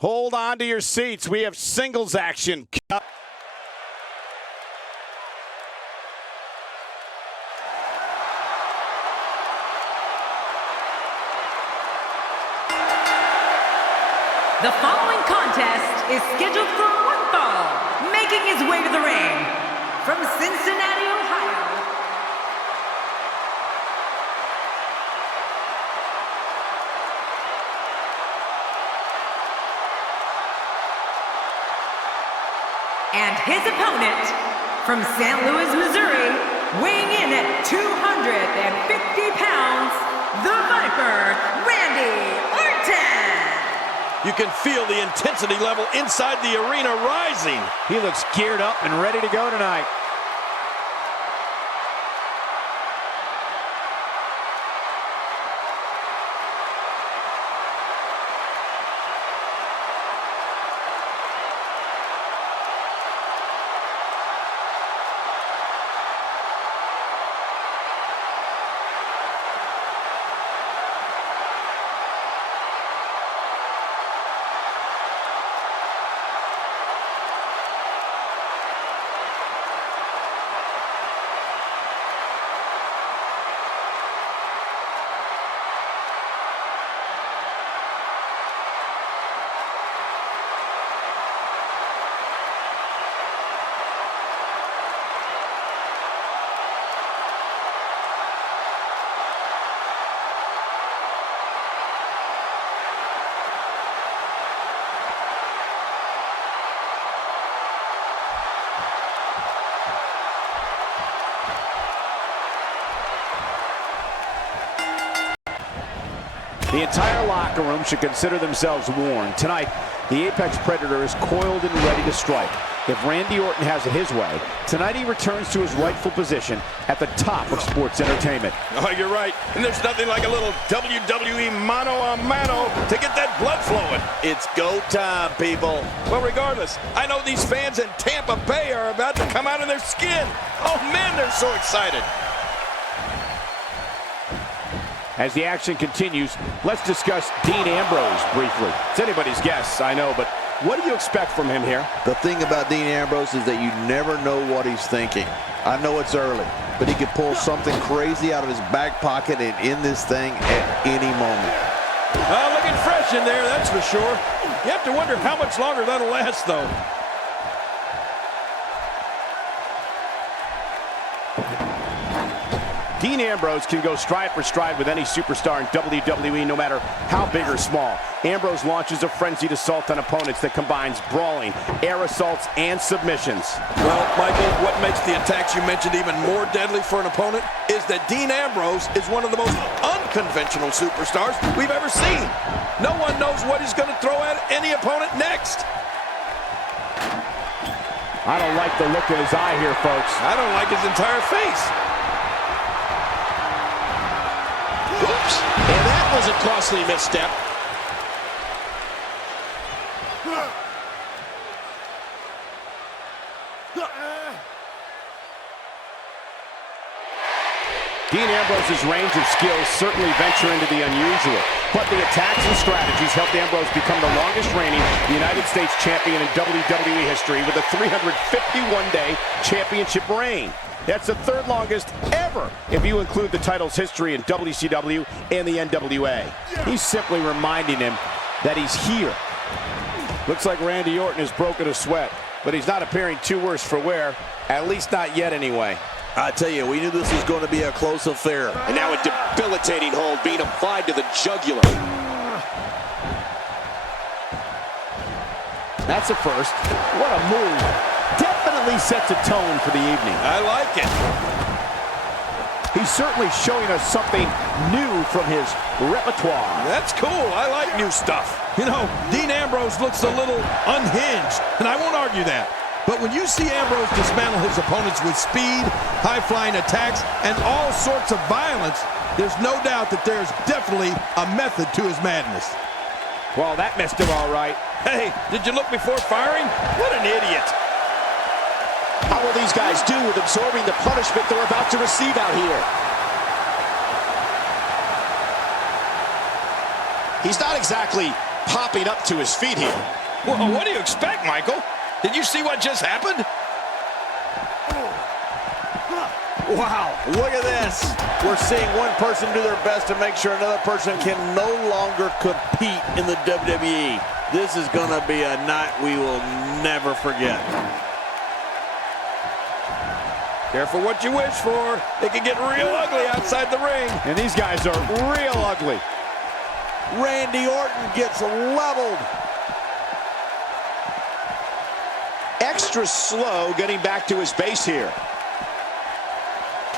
Hold on to your seats. We have singles action. The following contest is scheduled for one fall, making his way to the ring from Cincinnati, Ohio. And his opponent from St. Louis, Missouri, weighing in at 250 pounds, the Viper, Randy Orton. You can feel the intensity level inside the arena rising. He looks geared up and ready to go tonight. The entire locker room should consider themselves warned. Tonight, the Apex Predator is coiled and ready to strike. If Randy Orton has it his way, tonight he returns to his rightful position at the top of sports entertainment. Oh, you're right. And there's nothing like a little WWE mano-a-mano to get that blood flowing. It's go time, people. Well, regardless, I know these fans in Tampa Bay are about to come out of their skin. Oh, man, they're so excited. As the action continues, let's discuss Dean Ambrose briefly. It's anybody's guess, I know, but what do you expect from him here? The thing about Dean Ambrose is that you never know what he's thinking. I know it's early, but he could pull something crazy out of his back pocket and end this thing at any moment. Looking fresh in there, that's for sure. You have to wonder how much longer that'll last, though. Dean Ambrose can go stride for stride with any superstar in WWE, no matter how big or small. Ambrose launches a frenzied assault on opponents that combines brawling, air assaults, and submissions. Well, Michael, what makes the attacks you mentioned even more deadly for an opponent is that Dean Ambrose is one of the most unconventional superstars we've ever seen. No one knows what he's going to throw at any opponent next. I don't like the look in his eye here, folks. I don't like his entire face. Oops, and that was a costly misstep. Dean Ambrose's range of skills certainly venture into the unusual, but the attacks and strategies helped Ambrose become the longest reigning United States champion in WWE history with a 351-day championship reign. That's the third longest ever if you include the title's history in WCW and the NWA. He's simply reminding him that he's here. Looks like Randy Orton has broken a sweat, but he's not appearing too worse for wear, at least not yet anyway. I tell you, we knew this was going to be a close affair. And now a debilitating hold being applied to the jugular. That's a first. What a move. Definitely sets a tone for the evening. I like it. He's certainly showing us something new from his repertoire. That's cool. I like new stuff. You know, Dean Ambrose looks a little unhinged, and I won't argue that. But when you see Ambrose dismantle his opponents with speed, high-flying attacks, and all sorts of violence, there's no doubt that there's definitely a method to his madness. Well, that messed him all right. Hey, did you look before firing? What an idiot. How will these guys do with absorbing the punishment they're about to receive out here? He's not exactly popping up to his feet here. Well, what do you expect, Michael? Did you see what just happened? Wow, look at this. We're seeing one person do their best to make sure another person can no longer compete in the WWE. This is going to be a night we will never forget. Careful what you wish for. It can get real ugly outside the ring. And these guys are real ugly. Randy Orton gets leveled. Extra slow getting back to his base here.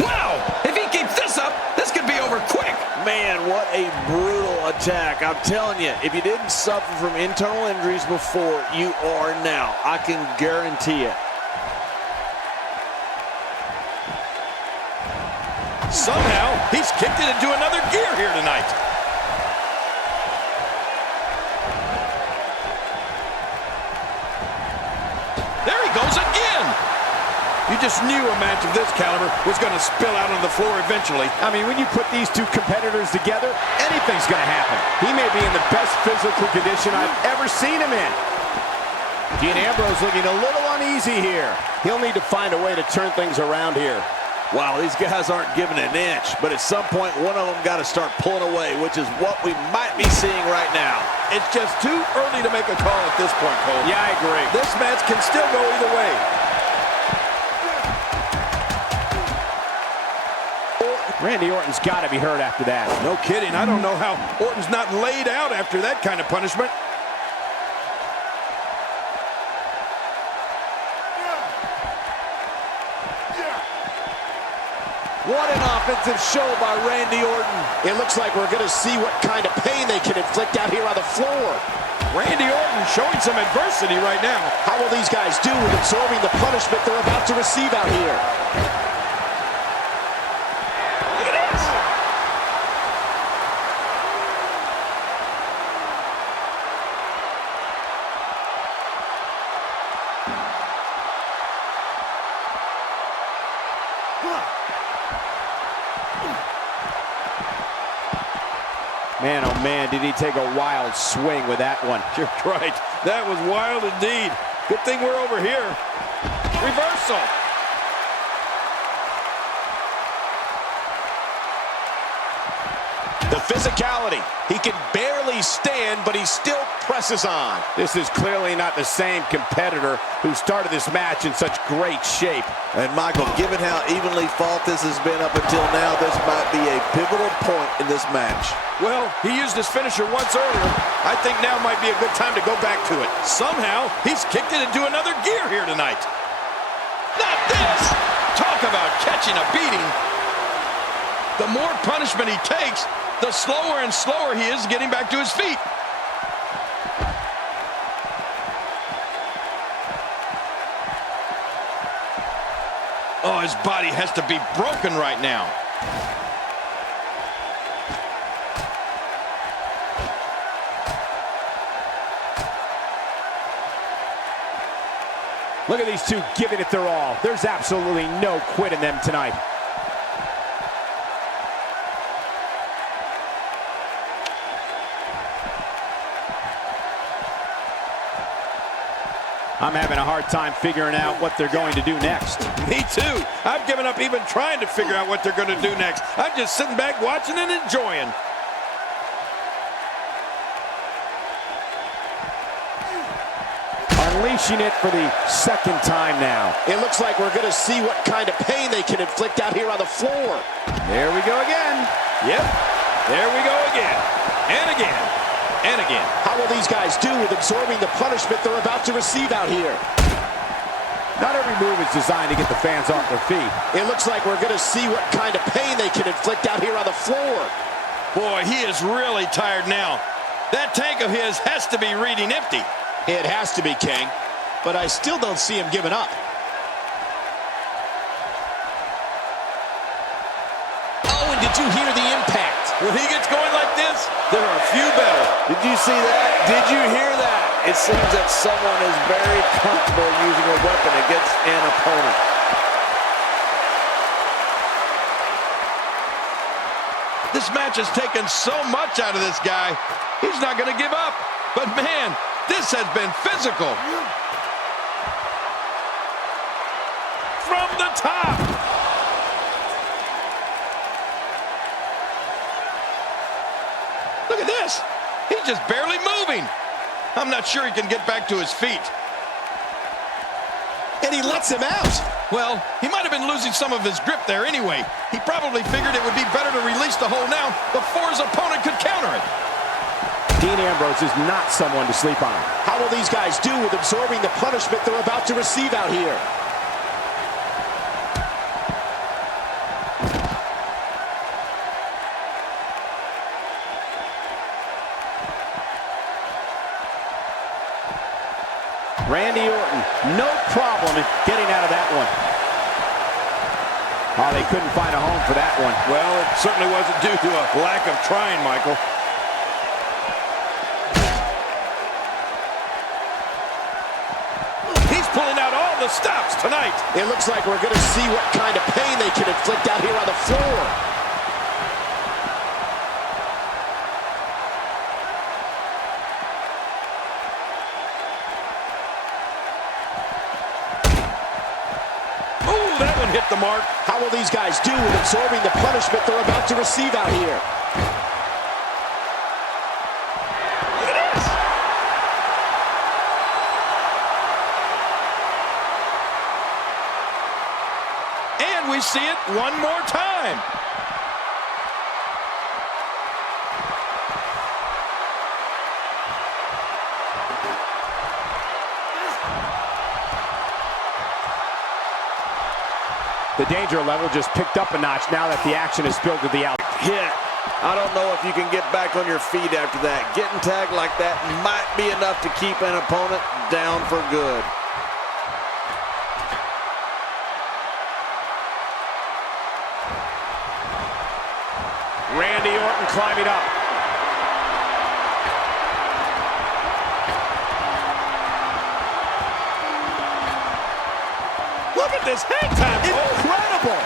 Wow! If he keeps this up, this could be over quick. Man, what a brutal attack. I'm telling you, if you didn't suffer from internal injuries before, you are now. I can guarantee it. Somehow, he's kicked it into another gear here tonight. There he goes again. You just knew a match of this caliber was going to spill out on the floor eventually. I mean, when you put these two competitors together, anything's going to happen. He may be in the best physical condition I've ever seen him in. Dean Ambrose looking a little uneasy here. He'll need to find a way to turn things around here. Wow, these guys aren't giving an inch, but at some point, one of them got to start pulling away, which is what we might be seeing right now. It's just too early to make a call at this point, Cole. Yeah, I agree. This match can still go either way. Randy Orton's got to be hurt after that. No kidding. I don't know how Orton's not laid out after that kind of punishment. What an offensive show by Randy Orton. It looks like we're going to see what kind of pain they can inflict out here on the floor. Randy Orton showing some adversity right now. How will these guys do with absorbing the punishment they're about to receive out here? Look at this. Man, oh man, did he take a wild swing with that one. You're right. That was wild indeed. Good thing we're over here. Reversal. The physicality. He can barely stand, but he still presses on. This is clearly not the same competitor who started this match in such great shape. And Michael, given how evenly fought this has been up until now, this might be a pivotal point in this match. Well, he used his finisher once earlier. I think now might be a good time to go back to it. Somehow, he's kicked it into another gear here tonight. Not this! Talk about catching a beating. The more punishment he takes, the slower and slower he is getting back to his feet. Oh, his body has to be broken right now. Look at these two giving it their all. There's absolutely no quit in them tonight. I'm having a hard time figuring out what they're going to do next. Me too. I've given up even trying to figure out what they're going to do next. I'm just sitting back watching and enjoying. Unleashing it for the second time now. It looks like we're going to see what kind of pain they can inflict out here on the floor. There we go again. Yep. There we go again. And again. And again. How will these guys do with absorbing the punishment they're about to receive out here? Not every move is designed to get the fans off their feet. It looks like we're going to see what kind of pain they can inflict out here on the floor. Boy, he is really tired now. That tank of his has to be reading empty. It has to be, King. But I still don't see him giving up. Oh, and did you hear the impact? When he gets going like this, there are a few better. Did you see that? Did you hear that? It seems that someone is very comfortable using a weapon against an opponent. This match has taken so much out of this guy. He's not going to give up. But man, this has been physical. From the top. Look at this. He's just barely moving. I'm not sure he can get back to his feet. And he lets him out. Well, he might have been losing some of his grip there anyway. He probably figured it would be better to release the hold now before his opponent could counter it. Dean Ambrose is not someone to sleep on. How will these guys do with absorbing the punishment they're about to receive out here? Randy Orton, no problem in getting out of that one. Oh, they couldn't find a home for that one. Well, it certainly wasn't due to a lack of trying, Michael. He's pulling out all the stops tonight. It looks like we're going to see what kind of pain they can inflict out here on the floor. That one hit the mark. How will these guys do with absorbing the punishment they're about to receive out here? Look at this. And we see it one more time. The danger level just picked up a notch now that the action is spilled to the out. Hit. I don't know if you can get back on your feet after that. Getting tagged like that might be enough to keep an opponent down for good. Randy Orton climbing up. Look at this hang time. Incredible!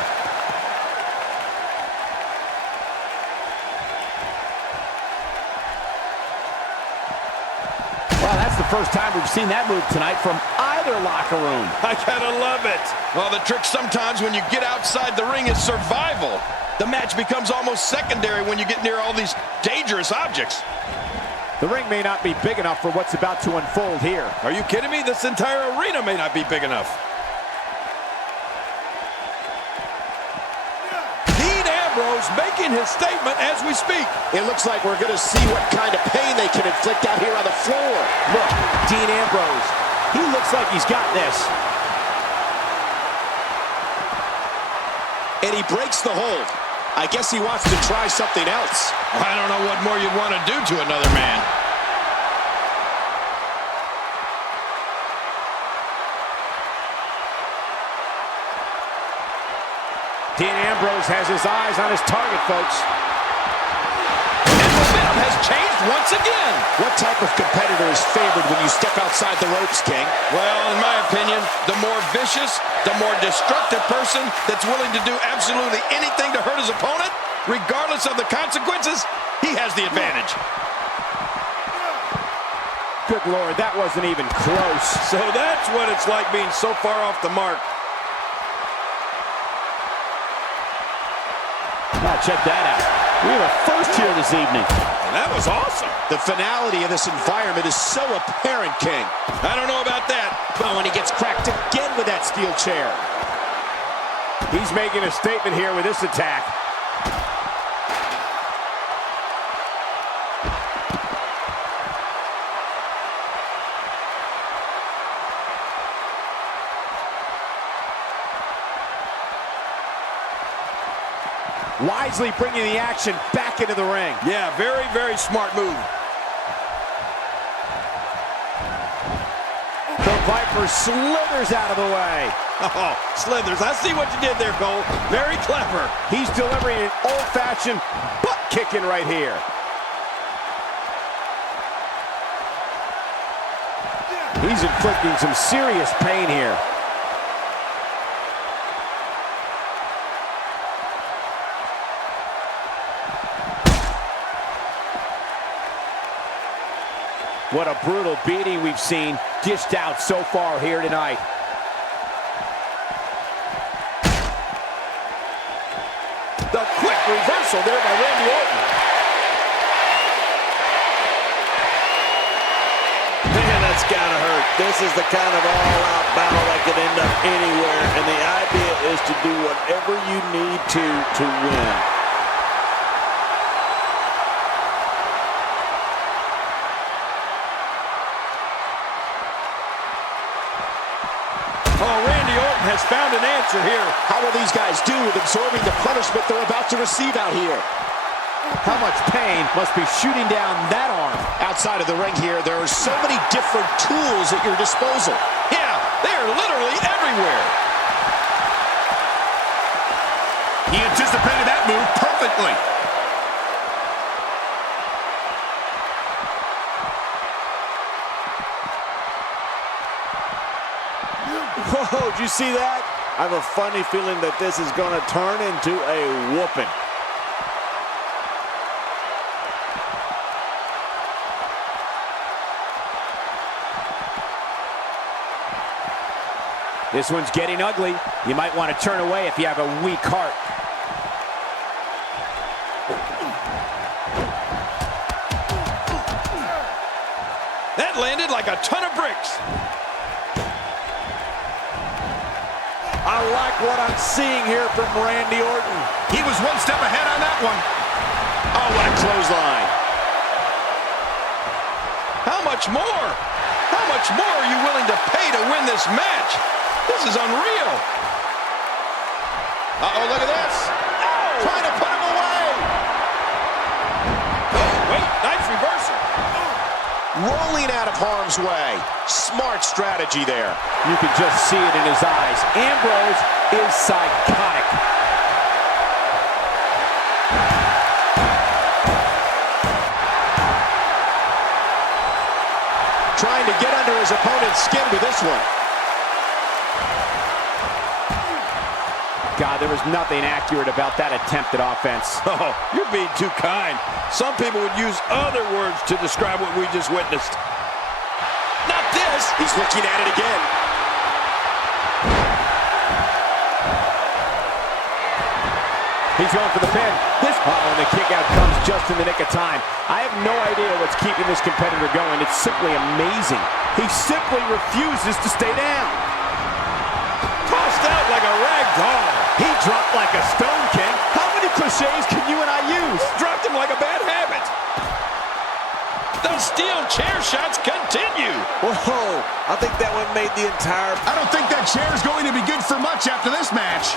Well, that's the first time we've seen that move tonight from either locker room. I gotta love it. Well, the trick sometimes when you get outside the ring is survival. The match becomes almost secondary when you get near all these dangerous objects. The ring may not be big enough for what's about to unfold here. Are you kidding me? This entire arena may not be big enough. Dean Ambrose making his statement as we speak. It looks like we're going to see what kind of pain they can inflict out here on the floor. Look, Dean Ambrose, he looks like he's got this. And he breaks the hold. I guess he wants to try something else. I don't know what more you'd want to do to another man. Dean Ambrose has his eyes on his target, folks. And momentum has changed once again. What type of competitor is favored when you step outside the ropes, King? Well, in my opinion, the more vicious, the more destructive person that's willing to do absolutely anything to hurt his opponent, regardless of the consequences, he has the advantage. Good Lord, that wasn't even close. So that's what it's like being so far off the mark. Now check that out. We have a first here this evening. And that was awesome. The finality of this environment is so apparent, King. I don't know about that. Oh, and he gets cracked again with that steel chair. He's making a statement here with this attack. Wisely bringing the action back into the ring. Yeah, very, very smart move. The Viper slithers out of the way. Oh, slithers. I see what you did there, Cole. Very clever. He's delivering an old-fashioned butt kicking right here. He's inflicting some serious pain here. What a brutal beating we've seen dished out so far here tonight. The quick reversal there by Randy Orton. Man, that's gotta hurt. This is the kind of all-out battle that could end up anywhere, and the idea is to do whatever you need to win. Oh, Randy Orton has found an answer here. How will these guys do with absorbing the punishment they're about to receive out here? How much pain must be shooting down that arm? Outside of the ring here, there are so many different tools at your disposal. Yeah, they're literally everywhere. He anticipated that move perfectly. Whoa, did you see that? I have a funny feeling that this is going to turn into a whooping. This one's getting ugly. You might want to turn away if you have a weak heart. That landed like a ton of bricks. I like what I'm seeing here from Randy Orton. He was one step ahead on that one. Oh, what a clothesline. How much more? How much more are you willing to pay to win this match? This is unreal. Uh-oh, look at this. Oh! Trying to put him away. Oh, wait, nice reversal. Rolling out of harm's way. Smart strategy there. You can just see it in his eyes. Ambrose is psychotic. Trying to get under his opponent's skin with this one. God, there was nothing accurate about that attempted offense. Oh, you're being too kind. Some people would use other words to describe what we just witnessed. Not this. He's looking at it again. He's going for the pin. And the kick out comes just in the nick of time. I have no idea what's keeping this competitor going. It's simply amazing. He simply refuses to stay down. Tossed out like a rag doll. He dropped like a stone, King. How many cliches can you and I use? Dropped him like a bad habit. The steel chair shots continue. Whoa, I think that one made the entire... I don't think that chair is going to be good for much after this match.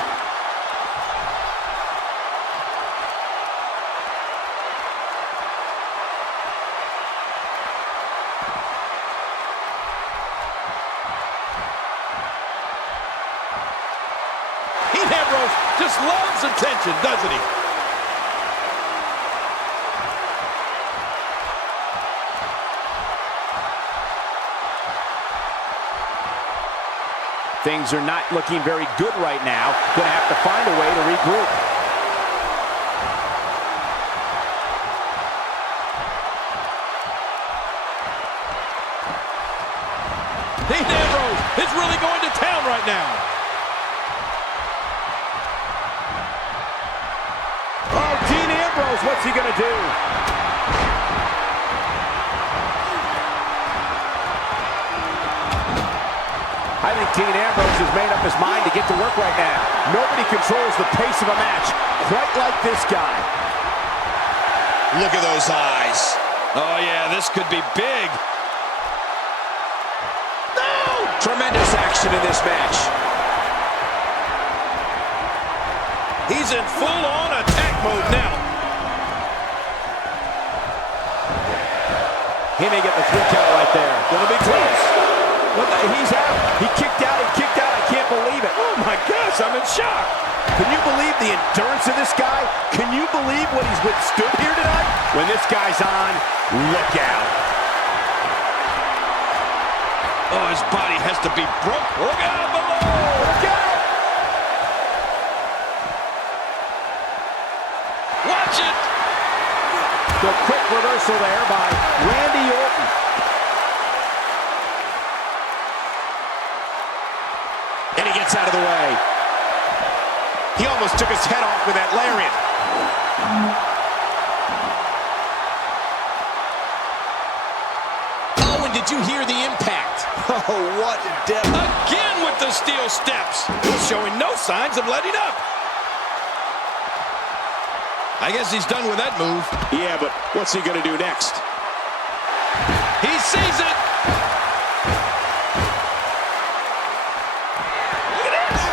Ambrose just loves attention, doesn't he? Things are not looking very good right now. Gonna have to find a way to regroup. Ambrose is really going to town right now. What's he gonna do? I think Dean Ambrose has made up his mind to get to work right now. Nobody controls the pace of a match quite like this guy. Look at those eyes. Oh yeah, this could be big. No! Tremendous action in this match. He's in full-on attack mode now. He may get the 3 count right there. Gonna be close. He's out. He kicked out. I can't believe it. Oh my gosh, I'm in shock. Can you believe the endurance of this guy? Can you believe what he's withstood here tonight? When this guy's on, look out. Oh, his body has to be broke. Look out below. Look out. Watch it. The quick reversal there by Randy Orton. gets out of the way. He almost took his head off with that lariat. Oh, and did you hear the impact? Oh, what depth. Again with the steel steps. He's showing no signs of letting up. I guess he's done with that move. Yeah, but what's he going to do next? He sees it. Look at this.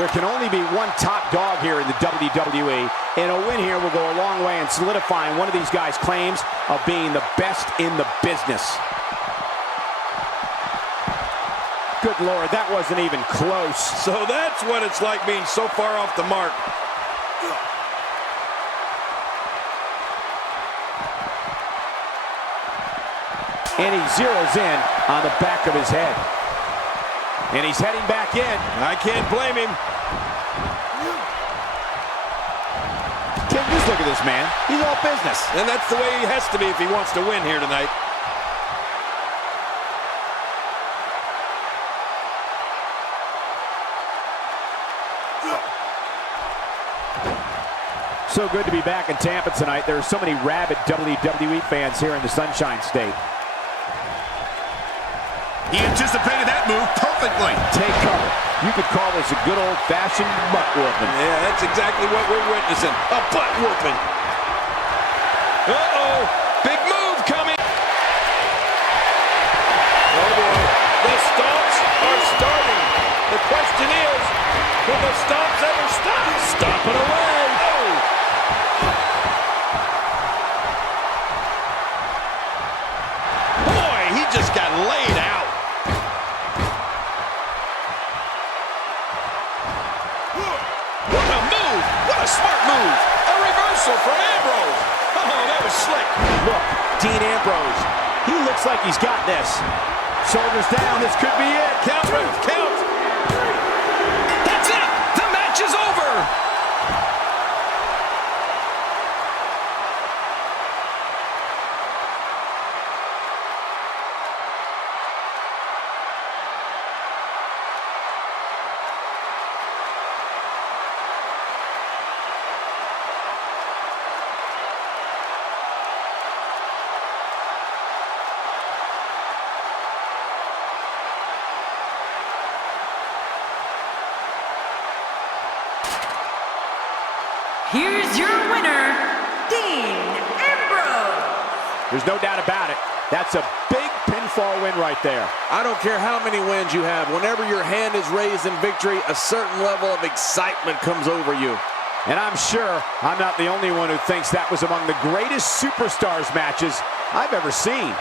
There can only be one top dog here in the WWE, and a win here will go a long way in solidifying one of these guys' claims of being the best in the business. Good Lord, that wasn't even close. So that's what it's like being so far off the mark. And he zeroes in on the back of his head. And he's heading back in. I can't blame him. Ken, just look at this man. He's all business. And that's the way he has to be if he wants to win here tonight. So good to be back in Tampa tonight. There are so many rabid WWE fans here in the Sunshine State. He anticipated that move perfectly. Take cover. You could call this a good old-fashioned butt whooping. Yeah, that's exactly what we're witnessing. A butt whooping. Uh-oh. Big move coming. Oh, boy. The stomps are starting. The question is, will the stomps ever stop? Stop it away. Oh. Boy, he just got laid out. What a move! What a smart move! A reversal for Ambrose! Oh, that was slick! Look, Dean Ambrose. He looks like he's got this. Shoulders down. This could be it. Count, Ref, count! That's it! The match is over! Here's your winner, Dean Ambrose. There's no doubt about it. That's a big pinfall win right there. I don't care how many wins you have. Whenever your hand is raised in victory, a certain level of excitement comes over you. And I'm sure I'm not the only one who thinks that was among the greatest superstars matches I've ever seen.